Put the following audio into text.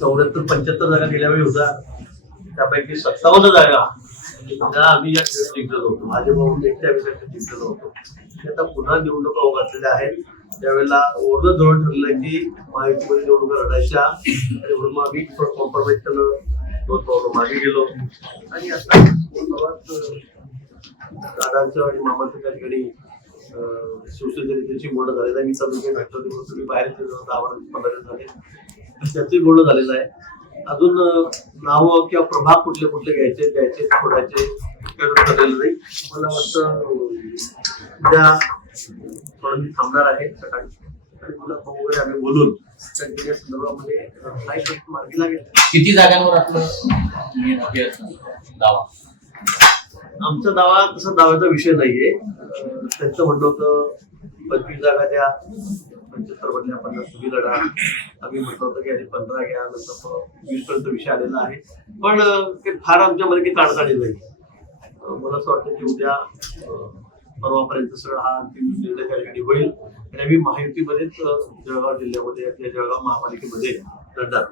74-75 जागा गेल्या वेळी होता, त्यापैकी 57 जागा त्या आम्ही या जिंकलो होतो. माझे भाऊ एकट्या विषयात जिंकलो होतो. आता पुन्हा निवडणुका उभारलेल्या आहेत. त्यावेळेला ओरलं धोरण ठरलं की महायुतीमध्ये निवडणुका लढायच्या आणि म्हणून मग आम्ही थोडं कॉम्प्रोमाइज करणं तोच प्रॉब्लेम मागे गेलो. आणि आता दादांचं आणि मामाचं त्या ठिकाणी शिवसेनेचे त्यांची बोलणं झालेलं आहे. मी चालू भेटतो तुम्ही बाहेर 10-15 दिवस झाले, त्याचंही बोलणं झालेलं आहे. अजून नावं किंवा प्रभाग कुठले कुठले घ्यायचे द्यायचे सोडायचे ठरलेलं नाही. मला वाटतं उद्या थोडं मी थांबणार आहे सकाळी आणि तुला वगैरे आम्ही बोलून त्या संदर्भामध्ये काही गोष्टी मार्गी लागेल. किती जागांवर आपलं दावा? आमचा दावा तसा दाव्याचा विषय नाहीये. त्यांचं म्हणणं होतं 25 जागा द्या, 75 मधल्या 50 तुम्ही लढा. आम्ही म्हटलं होतं की आधी 15 घ्या, नंतर 20 पर्यंत विषय आलेला आहे. पण ते फार आमच्यामध्ये काही काढताळी नाही. मला असं वाटतं की उद्या परवापर्यंत सगळं हा अंतिम निर्णय त्या ठिकाणी होईल आणि आम्ही महायुतीमध्येच जळगाव जिल्ह्यामध्ये जळगाव महापालिकेमध्ये लढणार.